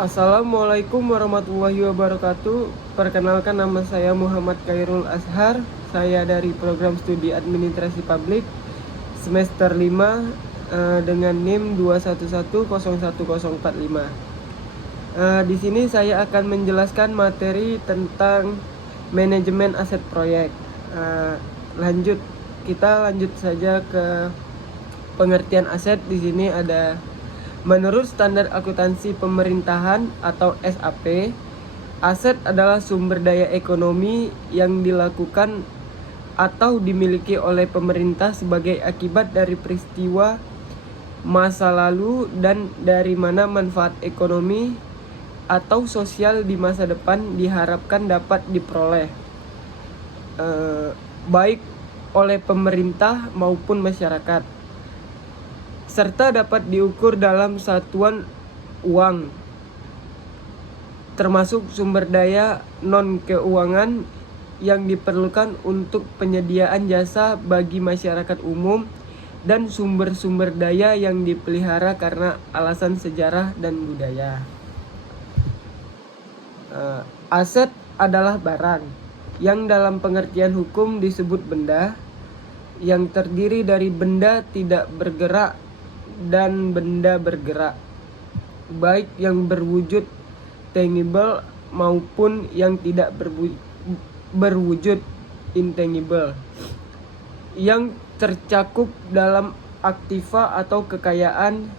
Assalamualaikum warahmatullahi wabarakatuh. Perkenalkan, nama saya Muhammad Khairul Ashar. Saya dari program studi administrasi publik semester 5 dengan NIM 211011045. Di sini saya akan menjelaskan materi tentang manajemen aset proyek. Kita lanjut saja ke pengertian aset. Di sini ada: menurut standar akuntansi pemerintahan atau SAP, aset adalah sumber daya ekonomi yang dilakukan atau dimiliki oleh pemerintah sebagai akibat dari peristiwa masa lalu dan dari mana manfaat ekonomi atau sosial di masa depan diharapkan dapat diperoleh baik oleh pemerintah maupun masyarakat, serta dapat diukur dalam satuan uang, termasuk sumber daya non-keuangan yang diperlukan untuk penyediaan jasa bagi masyarakat umum, dan sumber-sumber daya yang dipelihara karena alasan sejarah dan budaya. Aset adalah barang yang dalam pengertian hukum disebut benda, yang terdiri dari benda tidak bergerak dan benda bergerak, baik yang berwujud tangible maupun yang tidak berwujud intangible, yang tercakup dalam aktiva atau kekayaan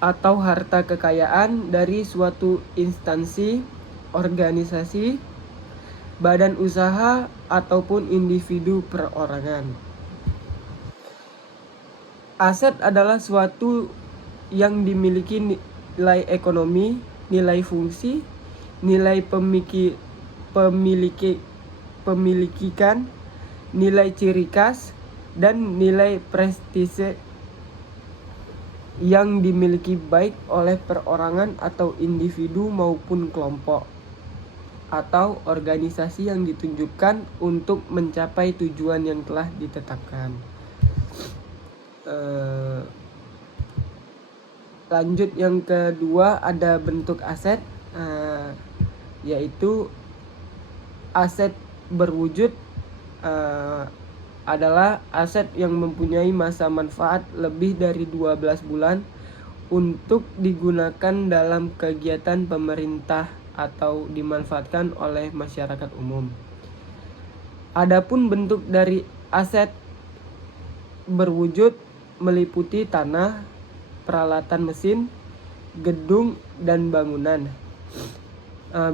atau harta kekayaan dari suatu instansi, organisasi, badan usaha, ataupun individu perorangan. Aset adalah suatu yang dimiliki nilai ekonomi, nilai fungsi, nilai pemilikan, nilai ciri khas, dan nilai prestise yang dimiliki baik oleh perorangan atau individu maupun kelompok atau organisasi yang ditunjukkan untuk mencapai tujuan yang telah ditetapkan. Lanjut, yang kedua ada bentuk aset, yaitu aset berwujud adalah aset yang mempunyai masa manfaat lebih dari 12 bulan untuk digunakan dalam kegiatan pemerintah atau dimanfaatkan oleh masyarakat umum. Adapun bentuk dari aset berwujud meliputi tanah, peralatan mesin, gedung, dan bangunan.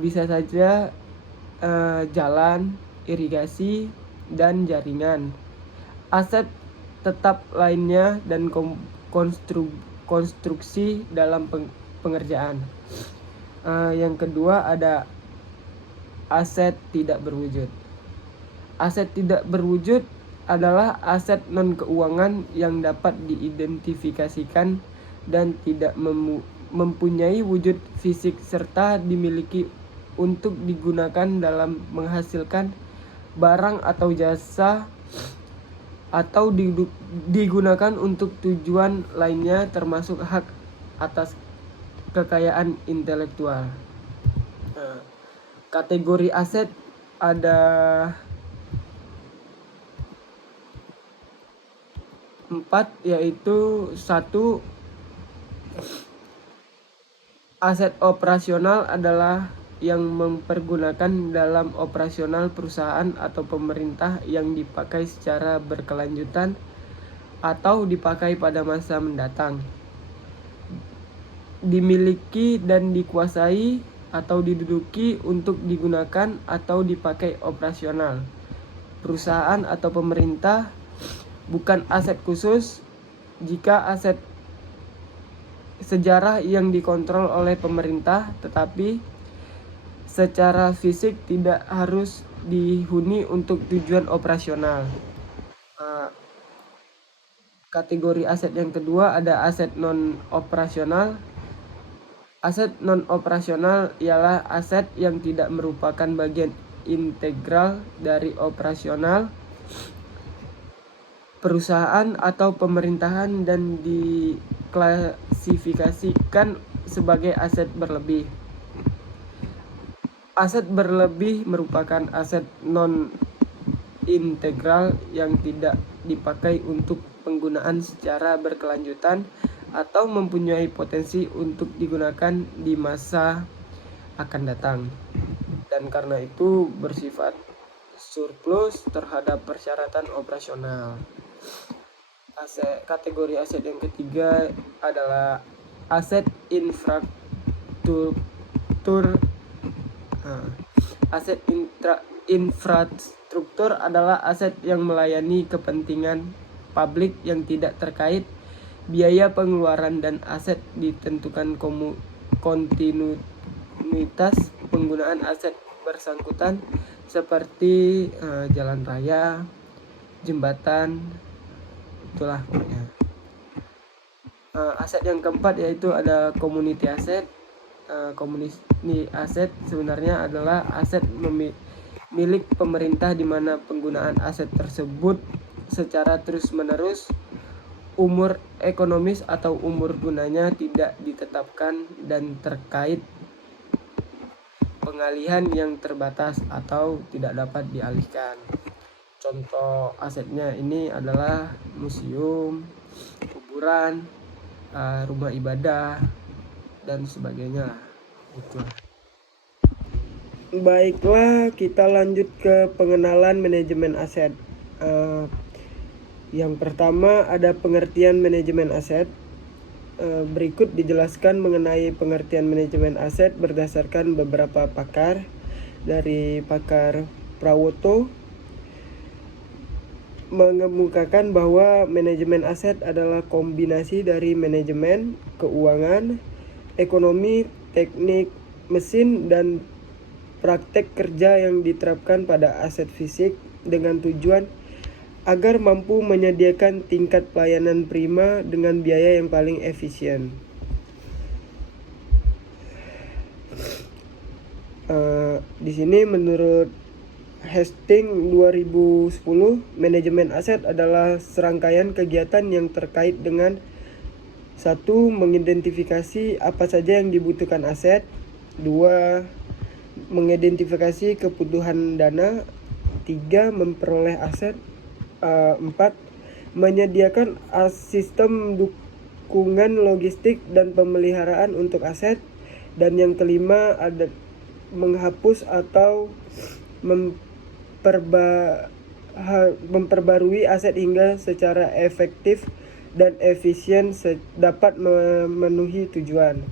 Bisa saja jalan, irigasi, dan jaringan. Aset tetap lainnya dan konstruksi dalam pengerjaan. Yang kedua ada aset tidak berwujud. Aset tidak berwujud adalah aset non-keuangan yang dapat diidentifikasikan dan tidak mempunyai wujud fisik serta dimiliki untuk digunakan dalam menghasilkan barang atau jasa, atau digunakan untuk tujuan lainnya termasuk hak atas kekayaan intelektual. Kategori aset ada 4, yaitu 1. Aset operasional adalah yang mempergunakan dalam operasional perusahaan atau pemerintah yang dipakai secara berkelanjutan atau dipakai pada masa mendatang, dimiliki dan dikuasai atau diduduki untuk digunakan atau dipakai operasional perusahaan atau pemerintah, bukan aset khusus jika aset sejarah yang dikontrol oleh pemerintah, tetapi secara fisik tidak harus dihuni untuk tujuan operasional. Kategori aset yang kedua ada aset non-operasional. Aset non-operasional ialah aset yang tidak merupakan bagian integral dari operasional perusahaan atau pemerintahan dan diklasifikasikan diklasifikasikan sebagai aset berlebih. Aset berlebih merupakan aset non-integral yang tidak dipakai untuk penggunaan secara berkelanjutan atau mempunyai potensi untuk digunakan di masa akan datang, dan karena itu bersifat surplus terhadap persyaratan operasional. Kategori aset yang ketiga adalah aset infrastruktur. Aset infrastruktur adalah aset yang melayani kepentingan publik yang tidak terkait biaya pengeluaran, dan aset ditentukan kontinuitas penggunaan aset bersangkutan seperti jalan raya, jembatan, itulah pokoknya. Aset yang keempat yaitu ada community asset. Community asset sebenarnya adalah aset milik pemerintah di mana penggunaan aset tersebut secara terus-menerus, umur ekonomis atau umur gunanya tidak ditetapkan, dan terkait pengalihan yang terbatas atau tidak dapat dialihkan. Contoh asetnya ini adalah museum, kuburan, rumah ibadah, dan sebagainya. Itulah. Baiklah, kita lanjut ke pengenalan manajemen aset. Yang pertama ada pengertian manajemen aset. Berikut dijelaskan mengenai pengertian manajemen aset berdasarkan beberapa pakar. Dari pakar Prawoto mengemukakan bahwa manajemen aset adalah kombinasi dari manajemen, keuangan, ekonomi, teknik, mesin, dan praktek kerja yang diterapkan pada aset fisik dengan tujuan agar mampu menyediakan tingkat pelayanan prima dengan biaya yang paling efisien. Di sini menurut Hastings 2010, manajemen aset adalah serangkaian kegiatan yang terkait dengan 1. Mengidentifikasi apa saja yang dibutuhkan aset. 2. Mengidentifikasi kebutuhan dana. 3. Memperoleh aset. 4. Menyediakan sistem dukungan logistik dan pemeliharaan untuk aset. Dan yang kelima ada menghapus atau memperbarui aset hingga secara efektif dan efisien dapat memenuhi tujuan.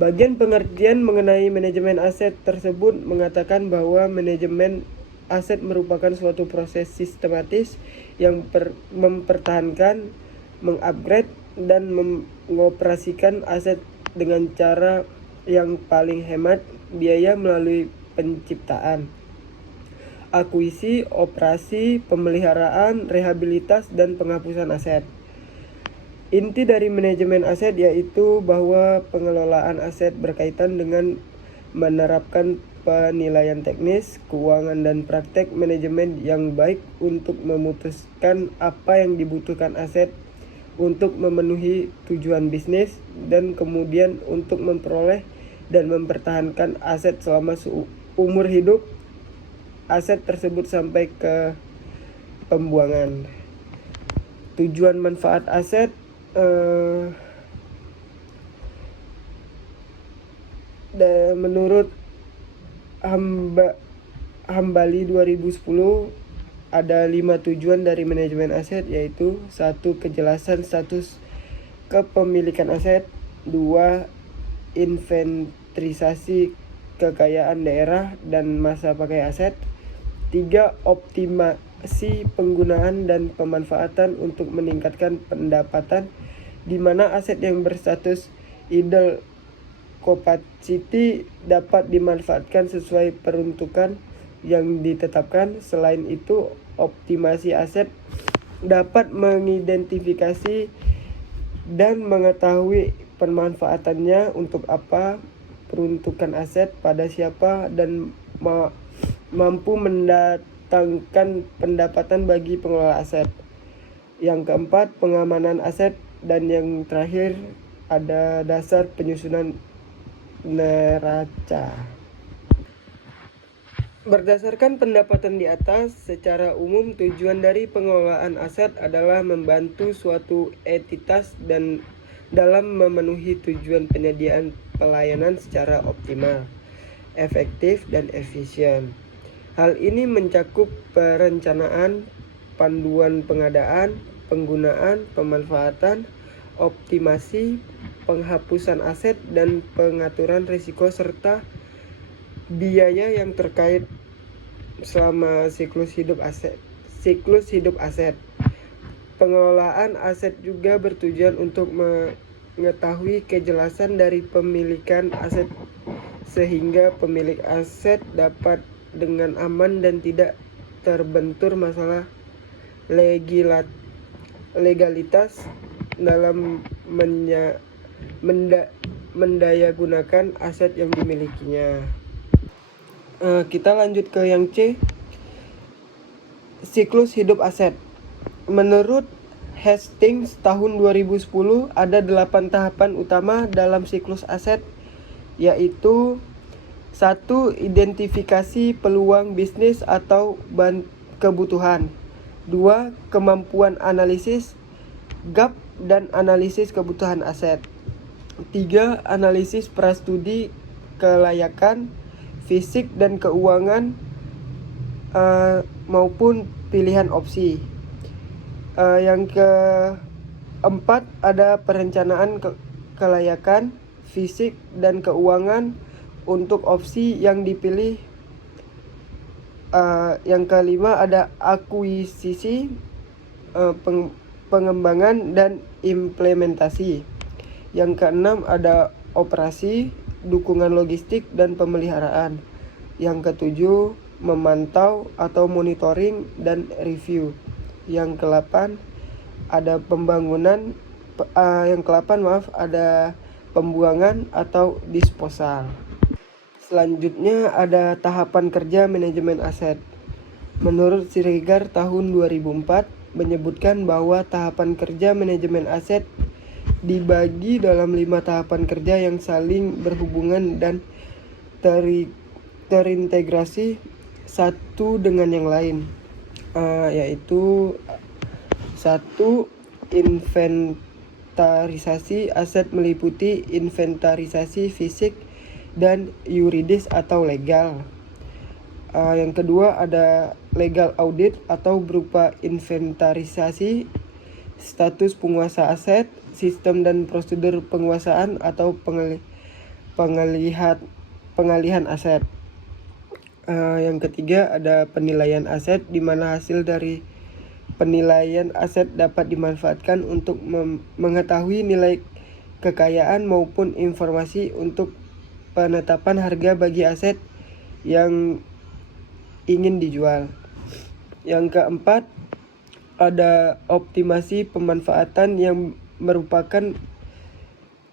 Bagian pengertian mengenai manajemen aset tersebut mengatakan bahwa manajemen aset merupakan suatu proses sistematis yang mempertahankan, mengupgrade, dan mengoperasikan aset dengan cara yang paling hemat biaya melalui penciptaan, akuisisi, operasi, pemeliharaan, rehabilitas, dan penghapusan aset. Inti dari manajemen aset yaitu bahwa pengelolaan aset berkaitan dengan menerapkan penilaian teknis, keuangan, dan praktek manajemen yang baik untuk memutuskan apa yang dibutuhkan aset untuk memenuhi tujuan bisnis, dan kemudian untuk memperoleh dan mempertahankan aset selama umur hidup aset tersebut sampai ke pembuangan. Tujuan manfaat aset menurut Hambali 2010 ada 5 tujuan dari manajemen aset, yaitu 1. Kejelasan status kepemilikan aset. 2. Inventarisasi kekayaan daerah dan masa pakai aset. 3. Optimasi penggunaan dan pemanfaatan untuk meningkatkan pendapatan, di mana aset yang berstatus idle capacity dapat dimanfaatkan sesuai peruntukan yang ditetapkan. Selain itu, optimasi aset dapat mengidentifikasi dan mengetahui pemanfaatannya untuk apa, peruntukan aset pada siapa, dan mampu mendatangkan pendapatan bagi pengelola aset. Yang keempat, pengamanan aset dan yang terakhir ada dasar penyusunan neraca. Berdasarkan pendapatan di atas, secara umum tujuan dari pengelolaan aset adalah membantu suatu entitas dan dalam memenuhi tujuan penyediaan pelayanan secara optimal, efektif, dan efisien. Hal ini mencakup perencanaan, panduan pengadaan, penggunaan, pemanfaatan, optimasi, penghapusan aset, dan pengaturan risiko serta biaya yang terkait selama siklus hidup aset. Pengelolaan aset juga bertujuan untuk mengetahui kejelasan dari pemilikan aset sehingga pemilik aset dapat dengan aman dan tidak terbentur masalah legalitas dalam mendayagunakan aset yang dimilikinya. Kita lanjut ke yang C, siklus hidup aset. Menurut Hastings tahun 2010 ada 8 tahapan utama dalam siklus aset, yaitu 1. Identifikasi peluang bisnis atau kebutuhan. 2. Kemampuan analisis gap dan analisis kebutuhan aset. 3. Analisis prastudi kelayakan fisik dan keuangan maupun pilihan opsi. Yang keempat ada perencanaan kelayakan fisik dan keuangan untuk opsi yang dipilih. Yang kelima ada akuisisi, pengembangan dan implementasi. Yang keenam ada operasi, dukungan logistik dan pemeliharaan. Yang ketujuh memantau atau monitoring dan review. Yang ke-8 ada ada pembuangan atau disposal. Selanjutnya ada tahapan kerja manajemen aset. Menurut Siregar tahun 2004 menyebutkan bahwa tahapan kerja manajemen aset dibagi dalam 5 tahapan kerja yang saling berhubungan dan terintegrasi satu dengan yang lain, yaitu 1. Inventarisasi aset meliputi inventarisasi fisik dan yuridis atau legal. Yang kedua ada legal audit atau berupa inventarisasi status penguasa aset, sistem dan prosedur penguasaan atau pengalihan aset. Yang ketiga ada penilaian aset, di mana hasil dari penilaian aset dapat dimanfaatkan untuk mengetahui nilai kekayaan maupun informasi untuk penetapan harga bagi aset yang ingin dijual. Yang keempat ada optimasi pemanfaatan yang merupakan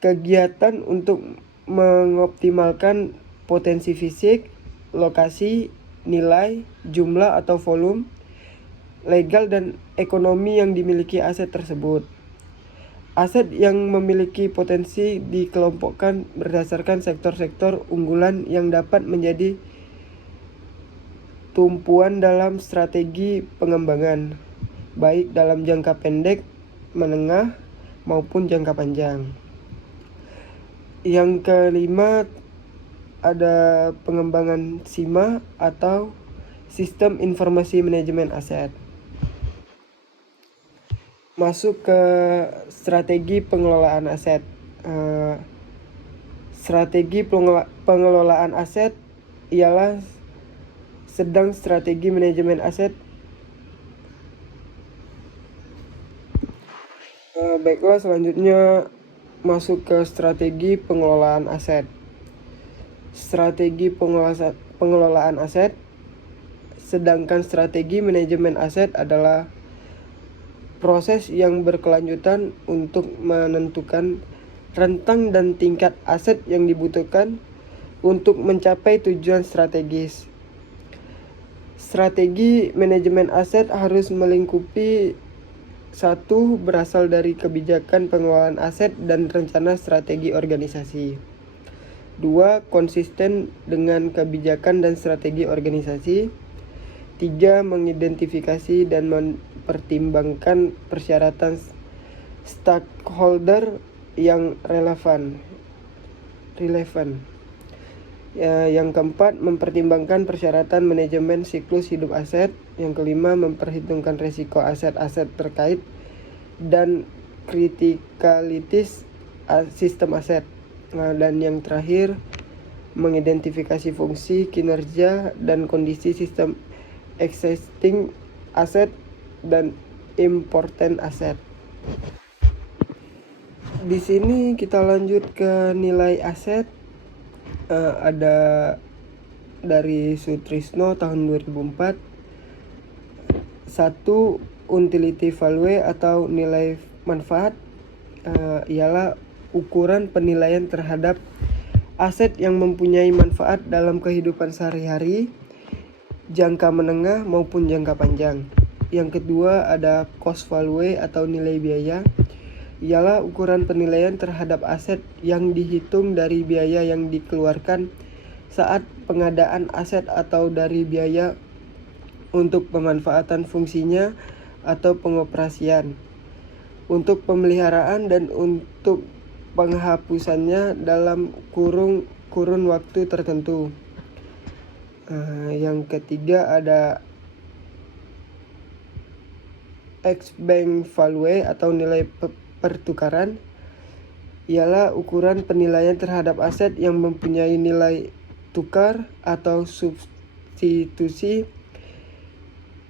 kegiatan untuk mengoptimalkan potensi fisik, lokasi, nilai, jumlah atau volume, legal dan ekonomi yang dimiliki aset tersebut. Aset yang memiliki potensi dikelompokkan berdasarkan sektor-sektor unggulan yang dapat menjadi tumpuan dalam strategi pengembangan, baik dalam jangka pendek, menengah, maupun jangka panjang. Yang kelima ada pengembangan SIMA atau Sistem Informasi Manajemen Aset. Masuk ke strategi pengelolaan aset. Strategi pengelolaan aset ialah sedang strategi manajemen aset. Baiklah, selanjutnya masuk ke strategi pengelolaan aset. Strategi pengelolaan aset, sedangkan strategi manajemen aset adalah proses yang berkelanjutan untuk menentukan rentang dan tingkat aset yang dibutuhkan untuk mencapai tujuan strategis. Strategi manajemen aset harus melingkupi Satu, berasal dari kebijakan pengelolaan aset dan rencana strategi organisasi. Dua, konsisten dengan kebijakan dan strategi organisasi. Tiga, mengidentifikasi dan mempertimbangkan persyaratan stakeholder yang relevan. Yang keempat, mempertimbangkan persyaratan manajemen siklus hidup aset. Yang kelima, memperhitungkan risiko aset-aset terkait dan kritikalitas sistem aset. Dan yang terakhir, mengidentifikasi fungsi, kinerja, dan kondisi sistem existing aset dan important aset. Di sini kita lanjut ke nilai aset. Ada dari Sutrisno tahun 2004. Satu, utility value atau nilai manfaat ialah ukuran penilaian terhadap aset yang mempunyai manfaat dalam kehidupan sehari-hari, jangka menengah maupun jangka panjang. Yang kedua ada cost value atau nilai biaya, ialah ukuran penilaian terhadap aset yang dihitung dari biaya yang dikeluarkan saat pengadaan aset atau dari biaya untuk pemanfaatan fungsinya atau pengoperasian, untuk pemeliharaan dan untuk penghapusannya dalam kurun waktu tertentu. Yang ketiga ada exchange value atau nilai pertukaran, ialah ukuran penilaian terhadap aset yang mempunyai nilai tukar atau substitusi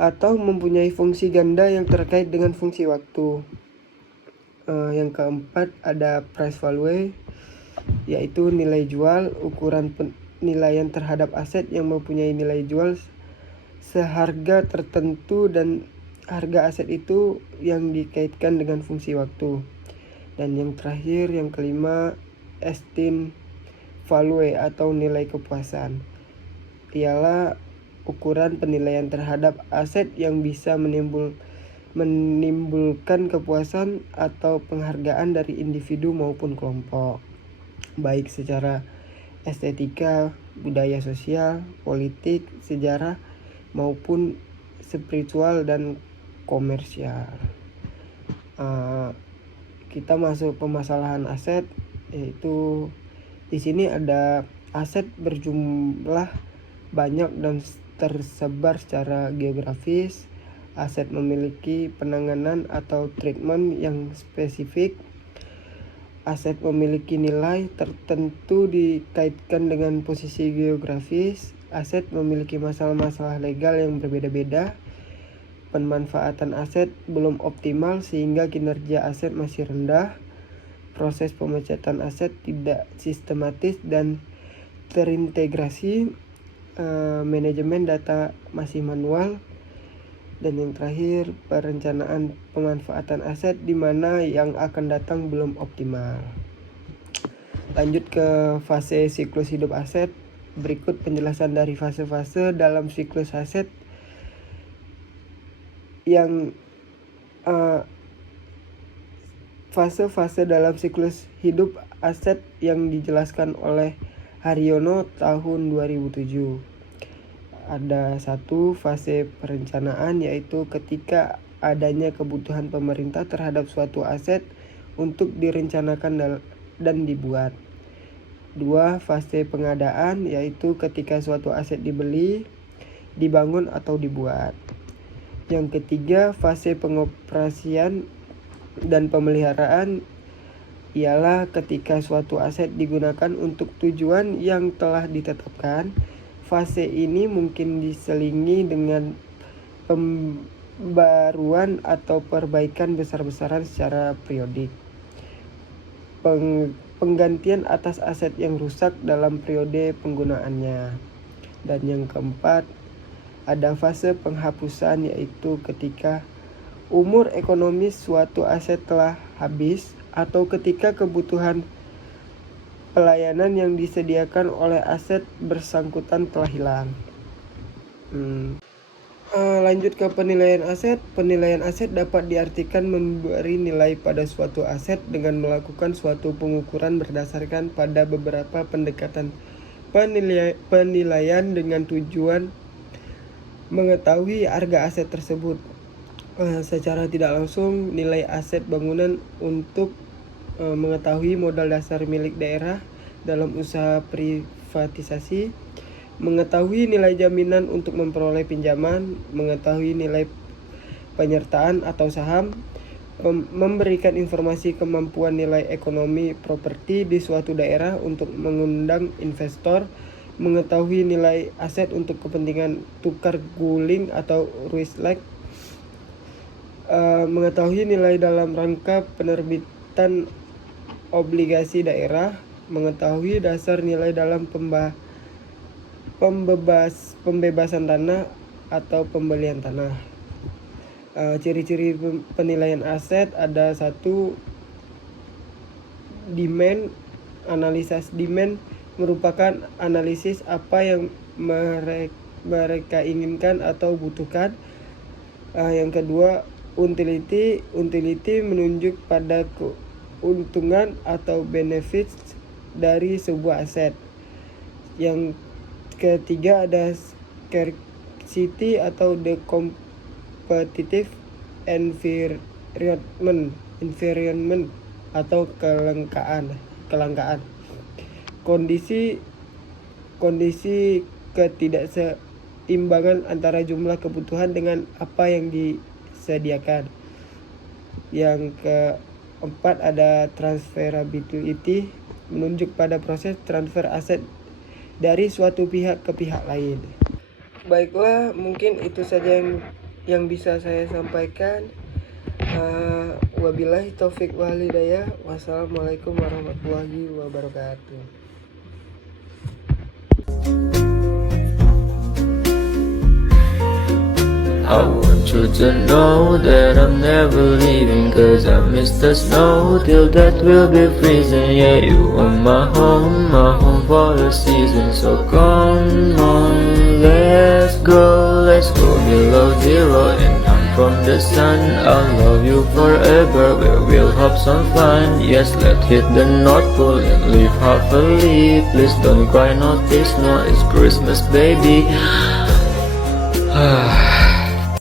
atau mempunyai fungsi ganda yang terkait dengan fungsi waktu. Yang keempat ada price value, yaitu nilai jual, ukuran penilaian terhadap aset yang mempunyai nilai jual seharga tertentu dan harga aset itu yang dikaitkan dengan fungsi waktu. Dan yang terakhir, yang kelima, esteem value atau nilai kepuasan, ialah ukuran penilaian terhadap aset yang bisa menimbulkan kepuasan atau penghargaan dari individu maupun kelompok, baik secara estetika, budaya sosial, politik, sejarah, maupun spiritual dan komersial. Kita masuk pemasalahan aset, yaitu di sini ada aset berjumlah banyak dan tersebar secara geografis. Aset memiliki penanganan atau treatment yang spesifik. Aset memiliki nilai tertentu dikaitkan dengan posisi geografis. Aset memiliki masalah-masalah legal yang berbeda-beda. Pemanfaatan aset belum optimal sehingga kinerja aset masih rendah. Proses pemecatan aset tidak sistematis dan terintegrasi. Manajemen data masih manual. Dan yang terakhir, perencanaan pemanfaatan aset di mana yang akan datang belum optimal. Lanjut ke fase siklus hidup aset. Berikut penjelasan dari fase-fase dalam siklus aset yang fase-fase dalam siklus hidup aset yang dijelaskan oleh Haryono tahun 2007. Ada satu, fase perencanaan, yaitu ketika adanya kebutuhan pemerintah terhadap suatu aset untuk direncanakan dan dibuat. Dua, fase pengadaan, yaitu ketika suatu aset dibeli, dibangun atau dibuat. Yang ketiga, fase pengoperasian dan pemeliharaan, ialah ketika suatu aset digunakan untuk tujuan yang telah ditetapkan. Fase ini mungkin diselingi dengan pembaruan atau perbaikan besar-besaran secara periodik. Penggantian atas aset yang rusak dalam periode penggunaannya. Dan yang keempat, ada fase penghapusan, yaitu ketika umur ekonomis suatu aset telah habis atau ketika kebutuhan pelayanan yang disediakan oleh aset bersangkutan telah hilang. Lanjut ke penilaian aset. Penilaian aset dapat diartikan memberi nilai pada suatu aset dengan melakukan suatu pengukuran berdasarkan pada beberapa pendekatan penilaian dengan tujuan mengetahui harga aset tersebut. Secara tidak langsung, nilai aset bangunan untuk mengetahui modal dasar milik daerah dalam usaha privatisasi, mengetahui nilai jaminan untuk memperoleh pinjaman, mengetahui nilai penyertaan atau saham, memberikan informasi kemampuan nilai ekonomi properti di suatu daerah untuk mengundang investor, mengetahui nilai aset untuk kepentingan tukar guling atau risk lag, mengetahui nilai dalam rangka penerbitan obligasi daerah, mengetahui dasar nilai dalam pembebasan tanah atau pembelian tanah. Ciri-ciri penilaian aset ada: 1. Demand. Analisis demand merupakan analisis apa yang mereka inginkan atau butuhkan. Yang kedua, utility. Utility menunjuk pada keuntungan atau benefits dari sebuah aset. Yang ketiga ada scarcity atau the competitive environment atau kelangkaan. Kondisi ketidakseimbangan antara jumlah kebutuhan dengan apa yang disediakan. Yang keempat ada transferability, menunjuk pada proses transfer aset dari suatu pihak ke pihak lain. Baiklah, mungkin itu saja yang bisa saya sampaikan. Wabillahi taufik wal hidayah. Wassalamualaikum warahmatullahi wabarakatuh. I want you to know that I'm never leaving, 'cause I miss the snow till that will be freezing. Yeah, you are my home for the season. So come on, let's go below zero. And I'm from the sun, I'll love you forever. We'll have some fun. Yes, let's hit the North Pole and live happily. Please don't cry, notice, no, it's Christmas, baby.